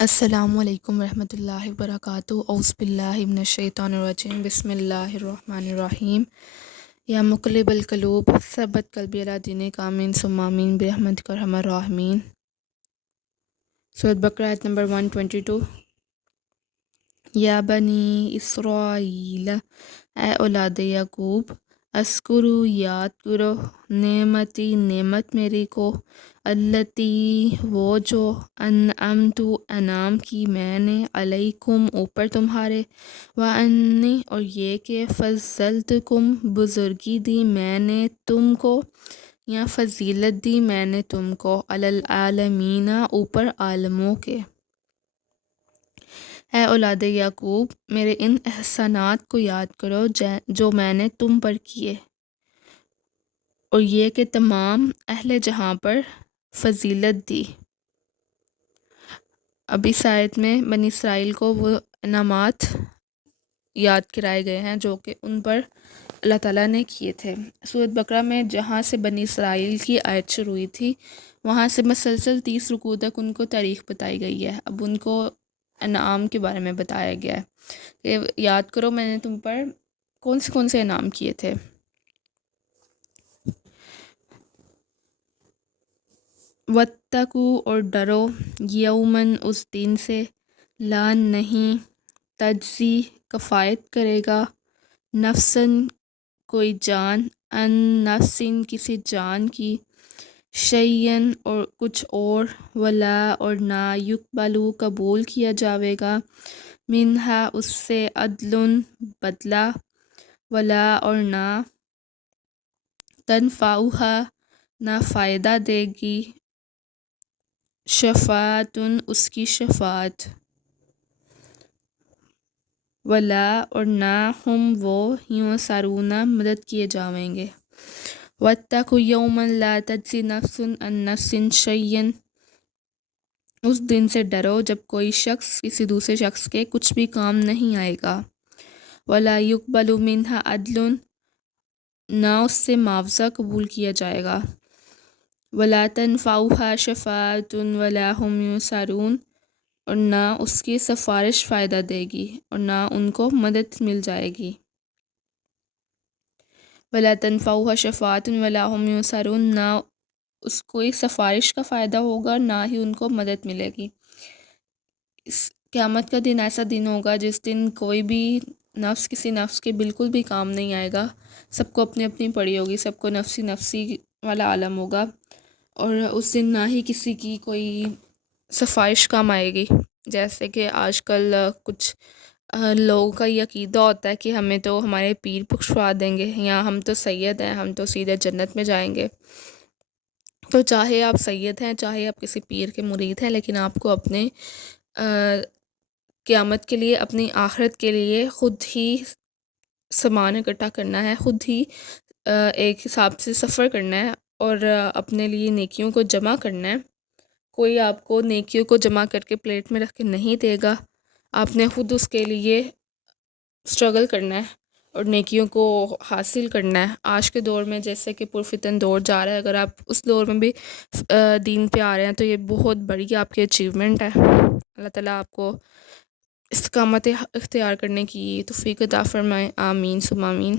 السلام علیکم ورحمۃ اللہ وبرکاتہ اعوذ باللہ من الشیطان الرجیم بسم اللہ الرحمن الرحیم یا مقلب القلوب ثبت قلبی علی دینک آمین ثم آمین برحمتک ارحم الراحمین۔ سورۃ بقرہ آیت نمبر 122۔ یا بنی اسرائیل، اے اولاد یعقوب، اذکرو یاد کرو، نعمتی نعمت میری کو، التی وہ جو، انعمت انعام کی میں نے، علیکم اوپر تمہارے، وانی اور یہ کہ فضلتکم بزرگی دی میں نے تم کو یا فضیلت دی میں نے تم کو، علی العالمین اوپر عالموں کے۔ اے اولاد یعقوب، میرے ان احسانات کو یاد کرو جو میں نے تم پر کیے، اور یہ کہ تمام اہل جہاں پر فضیلت دی۔ اب اس آیت میں بنی اسرائیل کو وہ انعامات یاد کرائے گئے ہیں جو کہ ان پر اللہ تعالیٰ نے کیے تھے۔ سورۃ بقرہ میں جہاں سے بنی اسرائیل کی آیت شروع ہوئی تھی وہاں سے مسلسل 30 رکوع تک ان کو تاریخ بتائی گئی ہے۔ اب ان کو انعام کے بارے میں بتایا گیا ہے کہ یاد کرو میں نے تم پر کون سے انعام کیے تھے۔ وَاتَّقُوا اور ڈرو، یومن اس دن سے، لا نہیں، تجزی کفایت کرے گا، نفسن کوئی جان، ان نفسن کسی جان کی، شیئن اور کچھ اور، ولا اور نہ، یقبلو قبول کیا جاوے گا، منہا اس سے، عدل بدلہ، ولا اور نہ، تنفعہا نہ فائدہ دے گی، شفاعتن اس کی شفاعت، ولا اور نہ، ہم وہ، ینصرون مدد کیے جاویں گے۔ واتقوا یوما لا تجزی نفس عن نفس شیئا، اس دن سے ڈرو جب کوئی شخص کسی دوسرے شخص کے کچھ بھی کام نہیں آئے گا، ولا یقبل منہا عدل، نہ اس سے معاوضہ قبول کیا جائے گا، ولا تنفعہا شفاعت ولا هم ینصرون، اور نہ اس کی سفارش فائدہ دے گی اور نہ ان کو مدد مل جائے گی۔ ولا تنفعہا شفاعت ولا هم ینصرون، نہ اس کوئی سفارش کا فائدہ ہوگا نہ ہی ان کو مدد ملے گی۔ اس قیامت کا دن ایسا دن ہوگا جس دن کوئی بھی نفس کسی نفس کے بالکل بھی کام نہیں آئے گا، سب کو اپنی اپنی پڑی ہوگی، سب کو نفسی نفسی والا عالم ہوگا، اور اس دن نہ ہی کسی کی کوئی سفارش کام آئے گی۔ جیسے کہ آج کل کچھ لوگوں کا یہ عقیدہ ہوتا ہے کہ ہمیں تو ہمارے پیر پکشوا دیں گے، یا ہم تو سید ہیں، ہم تو سیدھے جنت میں جائیں گے۔ تو چاہے آپ سید ہیں، چاہے آپ کسی پیر کے مرید ہیں، لیکن آپ کو اپنے قیامت کے لیے، اپنی آخرت کے لیے خود ہی سامان اکٹھا کرنا ہے، خود ہی ایک حساب سے سفر کرنا ہے، اور اپنے لیے نیکیوں کو جمع کرنا ہے۔ کوئی آپ کو نیکیوں کو جمع کر کے پلیٹ میں رکھ کے نہیں دے گا، آپ نے خود اس کے لیے اسٹرگل کرنا ہے اور نیکیوں کو حاصل کرنا ہے۔ آج کے دور میں جیسے کہ پرفتن دور جا رہا ہے، اگر آپ اس دور میں بھی دین پہ آ رہے ہیں تو یہ بہت بڑی آپ کی اچیومنٹ ہے۔ اللہ تعالیٰ آپ کو استقامت اختیار کرنے کی توفیق عطا فرمائے، آمین ثم آمین۔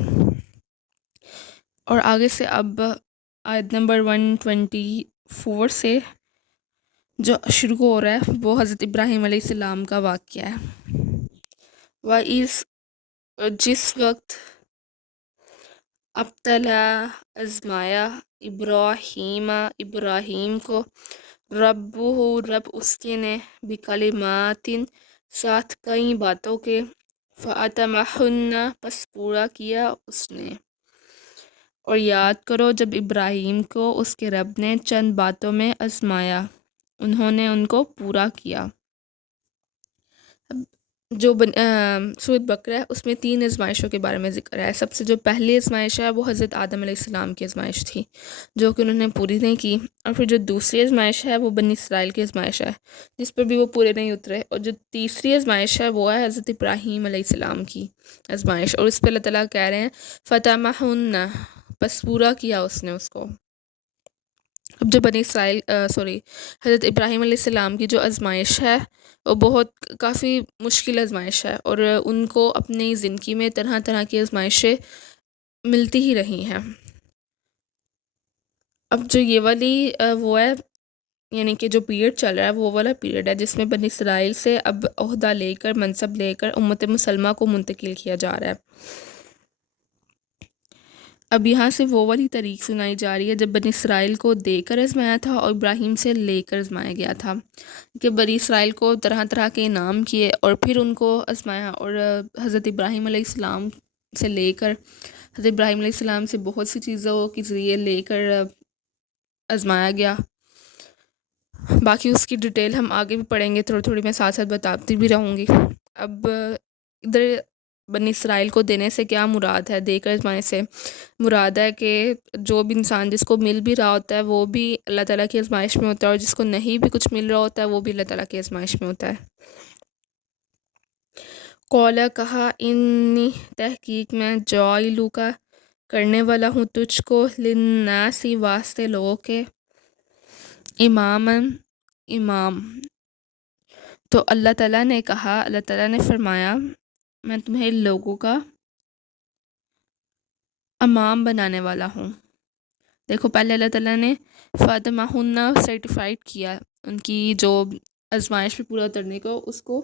اور آگے سے اب آیت نمبر 124 سے جو شروع ہو رہا ہے وہ حضرت ابراہیم علیہ السلام کا واقعہ ہے۔ وَإِذْ، جس وقت، ابتلا آزمایا، ابراہیم کو، ربہ رب اس کے نے، بکلمات ساتھ کئی باتوں کے، فَأَتَمَہُنَّ پس پورا کیا اس نے۔ اور یاد کرو جب ابراہیم کو اس کے رب نے چند باتوں میں آزمایا، انہوں نے ان کو پورا کیا۔ جو سورۃ بقرہ ہے اس میں 3 آزمائشوں کے بارے میں ذکر ہے۔ سب سے جو پہلی آزمائش ہے وہ حضرت آدم علیہ السلام کی آزمائش تھی جو کہ انہوں نے پوری نہیں کی، اور پھر جو دوسری آزمائش ہے وہ بنی اسرائیل کی آزمائش ہے جس پر بھی وہ پورے نہیں اترے، اور جو تیسری آزمائش ہے وہ ہے حضرت ابراہیم علیہ السلام کی آزمائش، اور اس پہ اللہ تعالیٰ کہہ رہے ہیں فَتَمَحُنَّ، بس پورا کیا اس نے اس کو۔ اب جو بنی اسرائیل حضرت ابراہیم علیہ السلام کی جو آزمائش ہے وہ بہت کافی مشکل آزمائش ہے، اور ان کو اپنی زندگی میں طرح طرح کی آزمائشیں ملتی ہی رہی ہیں۔ اب جو یہ والی وہ ہے، یعنی کہ جو پیریڈ چل رہا ہے وہ والا پیریڈ ہے جس میں بنی اسرائیل سے اب عہدہ لے کر، منصب لے کر امت مسلمہ کو منتقل کیا جا رہا ہے۔ اب یہاں سے وہ والی تاریخ سنائی جا رہی ہے جب بنی اسرائیل کو دے کر آزمایا تھا اور ابراہیم سے لے کر آزمایا گیا تھا، کہ بنی اسرائیل کو طرح طرح کے انعام کیے اور پھر ان کو آزمایا، اور حضرت ابراہیم علیہ السلام سے لے کر، حضرت ابراہیم علیہ السلام سے بہت سی چیزوں کے ذریعے لے کر آزمایا گیا۔ باقی اس کی ڈیٹیل ہم آگے بھی پڑھیں گے، تھوڑی تھوڑی میں ساتھ ساتھ بتاتی بھی رہوں گی۔ اب ادھر بنی اسرائیل کو دینے سے کیا مراد ہے، دے کر آزمانے سے مراد ہے کہ جو بھی انسان جس کو مل بھی رہا ہوتا ہے وہ بھی اللہ تعالیٰ کی آزمائش میں ہوتا ہے، اور جس کو نہیں بھی کچھ مل رہا ہوتا ہے وہ بھی اللہ تعالیٰ کی آزمائش میں ہوتا ہے۔ قولا کہا، انی تحقیق میں جاعلو کا کرنے والا ہوں تجھ کو، للناسی واسطے لوگوں کے، امام۔ تو اللہ تعالیٰ نے کہا، اللہ تعالیٰ نے فرمایا میں تمہیں لوگوں کا امام بنانے والا ہوں۔ دیکھو پہلے اللہ تعالیٰ نے فاطمہ ہنہ سرٹیفائڈ کیا ان کی جو آزمائش پہ پورا اترنے کو، اس کو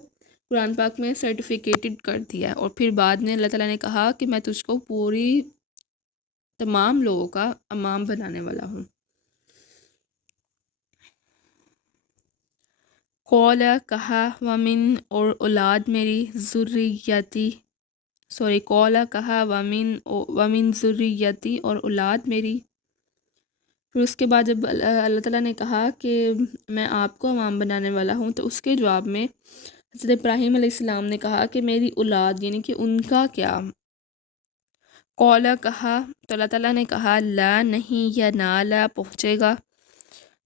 قرآن پاک میں سرٹیفکیٹڈ کر دیا، اور پھر بعد میں اللہ تعالیٰ نے کہا کہ میں تجھ کو پوری تمام لوگوں کا امام بنانے والا ہوں۔ قول کہا، ومن اور اولاد میری ذریتی، قول کہا ومن ذریتی اور اولاد میری۔ پھر اس کے بعد جب اللہ تعالیٰ نے کہا کہ میں آپ کو امام بنانے والا ہوں، تو اس کے جواب میں حضرت ابراہیم علیہ السلام نے کہا کہ میری اولاد، یعنی کہ ان کا کیا؟ قول کہا، تو اللہ تعالیٰ نے کہا لا، نہیں، یا نالا پہنچے گا،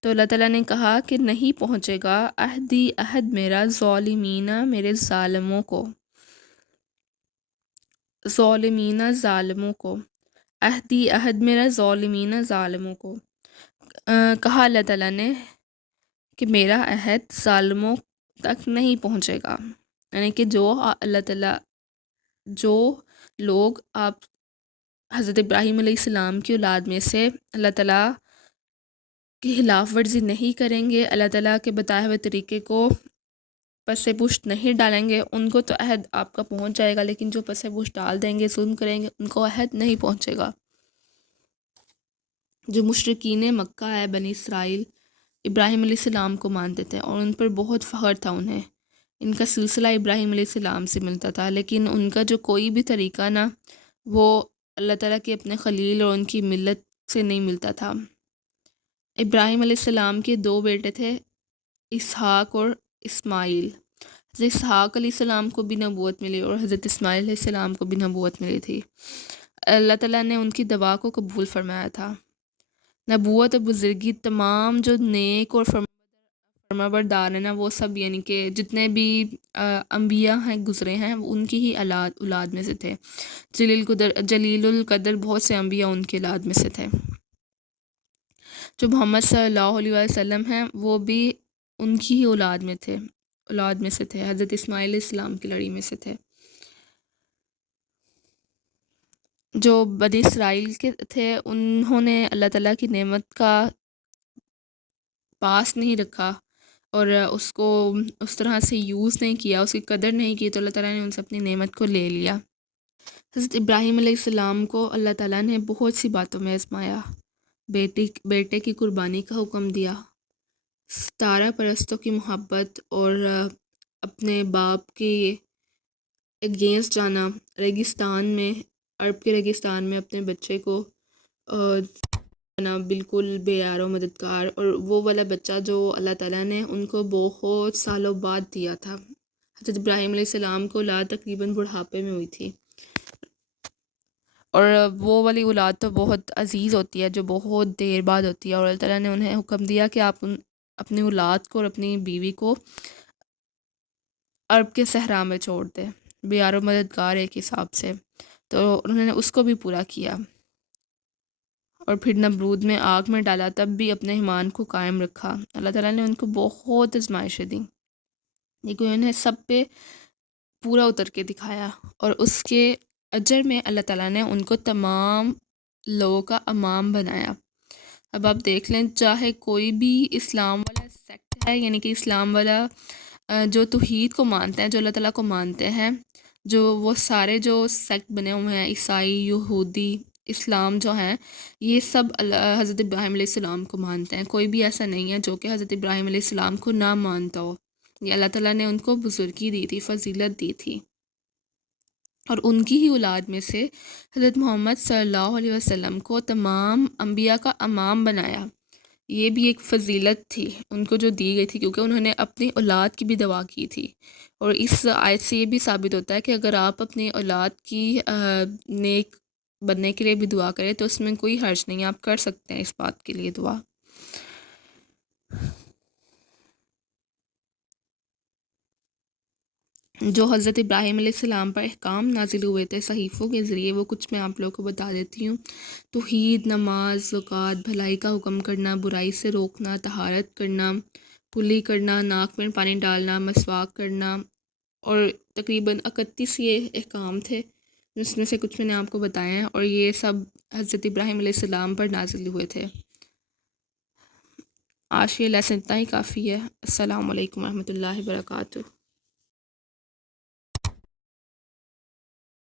تو اللہ تعالیٰ نے کہا کہ نہیں پہنچے گا، عہدی عہد میرا، ظالمینہ میرے ظالموں کو، ظالموں کو، عہدی عہد میرا ظالمینہ ظالموں کو۔ کہا اللہ تعالیٰ نے کہ میرا عہد ظالموں تک نہیں پہنچے گا، یعنی کہ جو اللہ تعالیٰ، جو لوگ آپ حضرت ابراہیم علیہ السلام کی اولاد میں سے اللہ تعالیٰ کی خلاف ورزی نہیں کریں گے، اللہ تعالیٰ کے بتائے ہوئے طریقے کو پس پشت نہیں ڈالیں گے، ان کو تو عہد آپ کا پہنچ جائے گا، لیکن جو پس پشت ڈال دیں گے، ظلم کریں گے، ان کو عہد نہیں پہنچے گا۔ جو مشرکین مکہ ہے، بنی اسرائیل، ابراہیم علیہ السلام کو مانتے تھے اور ان پر بہت فخر تھا انہیں، ان کا سلسلہ ابراہیم علیہ السلام سے ملتا تھا، لیکن ان کا جو کوئی بھی طریقہ نا وہ اللہ تعالیٰ کے اپنے خلیل اور ان کی ملت سے نہیں ملتا تھا۔ ابراہیم علیہ السلام کے دو بیٹے تھے، اسحاق اور اسماعیل۔ حضرت اسحاق علیہ السلام کو بھی نبوت ملی اور حضرت اسماعیل علیہ السلام کو بھی نبوت ملی تھی۔ اللہ تعالیٰ نے ان کی دعا کو قبول فرمایا تھا۔ نبوت اور بزرگی تمام جو نیک اور فرمانبردار ہیں نا، وہ سب یعنی کہ جتنے بھی انبیاء ہیں گزرے ہیں، وہ ان کی ہی اولاد میں سے تھے۔ جلیل القدر بہت سے انبیاء ان کے اولاد میں سے تھے۔ جو محمد صلی اللہ علیہ وسلم ہیں وہ بھی ان کی ہی اولاد میں سے تھے، حضرت اسماعیل علیہ السلام کی لڑی میں سے تھے۔ جو بنی اسرائیل کے تھے انہوں نے اللہ تعالیٰ کی نعمت کا پاس نہیں رکھا اور اس کو اس طرح سے یوز نہیں کیا، اس کی قدر نہیں کی، تو اللہ تعالیٰ نے ان سے اپنی نعمت کو لے لیا۔ حضرت ابراہیم علیہ السلام کو اللہ تعالیٰ نے بہت سی باتوں میں آزمایا، بیٹے کی قربانی کا حکم دیا، ستارہ پرستوں کی محبت اور اپنے باپ کے اگینسٹ جانا، ریگستان میں، عرب کے ریگستان میں اپنے بچے کو بالکل بے یار و مددگار، اور وہ والا بچہ جو اللہ تعالیٰ نے ان کو بہت سالوں بعد دیا تھا۔ حضرت ابراہیم علیہ السلام کو اولاد تقریباً بڑھاپے میں ہوئی تھی، اور وہ والی اولاد تو بہت عزیز ہوتی ہے جو بہت دیر بعد ہوتی ہے، اور اللہ تعالیٰ نے انہیں حکم دیا کہ آپ اپنی اولاد کو اور اپنی بیوی کو عرب کے صحرا میں چھوڑ دیں، بے یار و مددگار ایک حساب سے، تو انہوں نے اس کو بھی پورا کیا۔ اور پھر نمرود میں آگ میں ڈالا تب بھی اپنے ایمان کو قائم رکھا۔ اللہ تعالیٰ نے ان کو بہت آزمائشیں دیں لیکن انہیں سب پہ پورا اتر کے دکھایا، اور اس کے اجر میں اللہ تعالیٰ نے ان کو تمام لوگوں کا امام بنایا۔ اب آپ دیکھ لیں، چاہے کوئی بھی اسلام والا سیکٹ ہے، یعنی کہ اسلام والا جو توحید کو مانتے ہیں، جو اللہ تعالیٰ کو مانتے ہیں، جو وہ سارے جو سیکٹ بنے ہوئے ہیں، عیسائی، یہودی، اسلام جو ہیں، یہ سب حضرت ابراہیم علیہ السلام کو مانتے ہیں۔ کوئی بھی ایسا نہیں ہے جو کہ حضرت ابراہیم علیہ السلام کو نہ مانتا ہو۔ یہ اللہ تعالیٰ نے ان کو بزرگی دی تھی، فضیلت دی تھی، اور ان کی ہی اولاد میں سے حضرت محمد صلی اللہ علیہ وسلم کو تمام انبیاء کا امام بنایا۔ یہ بھی ایک فضیلت تھی ان کو جو دی گئی تھی، کیونکہ انہوں نے اپنی اولاد کی بھی دعا کی تھی۔ اور اس آیت سے یہ بھی ثابت ہوتا ہے کہ اگر آپ اپنی اولاد کی نیک بننے کے لیے بھی دعا کریں تو اس میں کوئی حرج نہیں ہے، آپ کر سکتے ہیں اس بات کے لیے دعا۔ جو حضرت ابراہیم علیہ السلام پر احکام نازل ہوئے تھے صحیفوں کے ذریعے، وہ کچھ میں آپ لوگوں کو بتا دیتی ہوں۔ توحید، نماز، زکوٰۃ، بھلائی کا حکم کرنا، برائی سے روکنا، طہارت کرنا، کلی کرنا، ناک میں پانی ڈالنا، مسواک کرنا، اور تقریباً 31 یہ احکام تھے جس میں سے کچھ میں نے آپ کو بتایا ہیں، اور یہ سب حضرت ابراہیم علیہ السلام پر نازل ہوئے تھے۔ آج یہ لیسن اتنا ہی کافی ہے۔ السلام علیکم ورحمۃ اللہ وبرکاتہ۔